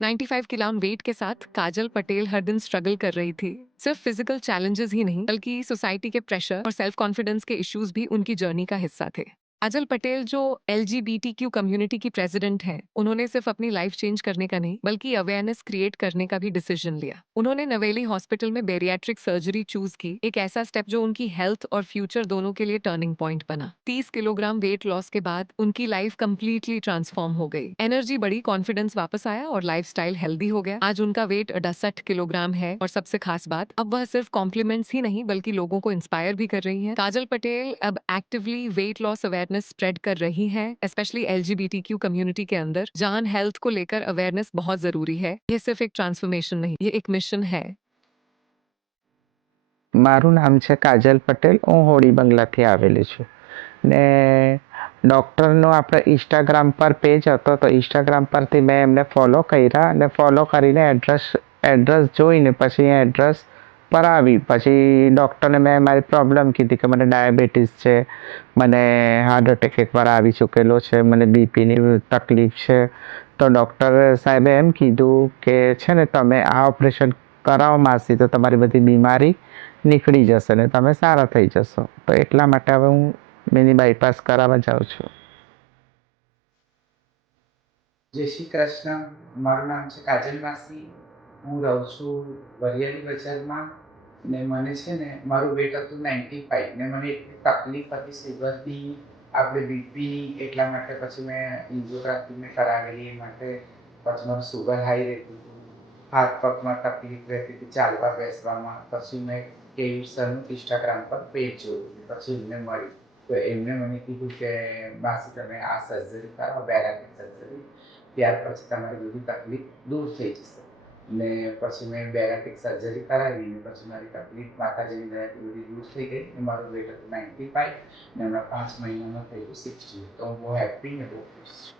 95 kilo weight के साथ काजल पटेल हर दिन स्ट्रगल कर रही थी। सिर्फ फिजिकल चैलेंजेस ही नहीं बल्कि सोसाइटी के प्रेशर और सेल्फ कॉन्फिडेंस के इश्यूज भी उनकी जर्नी का हिस्सा थे। काजल पटेल जो LGBTQ कम्युनिटी की प्रेसिडेंट हैं, उन्होंने सिर्फ अपनी लाइफ चेंज करने का नहीं बल्कि अवेयरनेस क्रिएट करने का भी डिसीजन लिया। उन्होंने नवेली हॉस्पिटल में बेरियाट्रिक सर्जरी चूज की, एक ऐसा स्टेप जो उनकी हेल्थ और फ्यूचर दोनों के लिए टर्निंग पॉइंट बना। 30 किलोग्राम वेट लॉस के बाद उनकी लाइफ कंप्लीटली ट्रांसफॉर्म हो गई। एनर्जी बढ़ी, कॉन्फिडेंस वापस आया और लाइफस्टाइल हेल्दी हो गया। आज उनका वेट 68 किलोग्राम है और सबसे खास बात, अब वह सिर्फ कॉम्प्लीमेंट्स ही नहीं बल्कि लोगों को इंस्पायर भी कर रही है। काजल पटेल अब actively weight loss awareness spread कर रही है, स्पेशली LGBTQ कम्युनिटी के अंदर। जान हेल्थ को लेकर अवेयरनेस बहुत जरूरी है। ये सिर्फ एक ट्रांसफॉर्मेशन नहीं, ये एक मिशन है। મારું નામ છે કાજલ પટેલ. હું હોળી બંગલાથી આવેલી છું ને ડૉક્ટરનો આપણે ઇન્સ્ટાગ્રામ પર પેજ હતો તો ઇન્સ્ટાગ્રામ પરથી મેં એમને ફોલો કર્યા અને ફોલો કરીને એડ્રેસ જોઈને પછી એ એડ્રેસ પર આવી. પછી ડૉક્ટરને મેં મારી પ્રોબ્લેમ કીધી કે મને ડાયાબિટીસ છે, મને હાર્ટ એટેક એકવાર આવી ચૂકેલો છે, મને બીપીની તકલીફ છે. તો ડૉક્ટર સાહેબે એમ કીધું કે છે ને તમે આ ઓપરેશન કરાવો માસી તો તમારી બધી બીમારી નીકળી જશે ને તમે સારા થઈ જશો. તો એટલા માટે હવે હું મિની બાયપાસ કરાવવા જાઉં છું. જય શ્રી કૃષ્ણ. મારું નામ છે કાજલ માસી. હું રહું છું વરિયાળી બજારમાં. ને મને છે ને મારું વેટ હતું 95 ને મને એટલી તકલીફ હતી સુગરની, આપણે બીપી, એટલા માટે પછી મેં એન્જિયોગ્રાફી મેં કરાવેલી. એ માટે પછી મારું સુગર હાઈ રહેતું હતું, હાથ પગમાં તકલીફ રહેતી હતી, ચાલવા બેસવામાં. પછી મેં કેયુર સરનું ઇન્સ્ટાગ્રામ પર પેજ જોયું, પછી એમને મળી. તો એમણે મને કીધું કે માસી તમે આ સર્જરી કરાવો, બેરાટિક સર્જરી, ત્યાર પછી તમારી બધી તકલીફ દૂર થઈ જશે. ને પછી મેં બેરાટિક સર્જરી કરાવી ને પછી મારી તકલીફ માતાજીની દયાથી બધી દૂર થઈ ગઈ ને મારું વેટ હતું 95 ને હમણાં 5 મહિનામાં થઈ ગયું 60. તો હું બહુ હેપી ને બહુ ખુશ છું.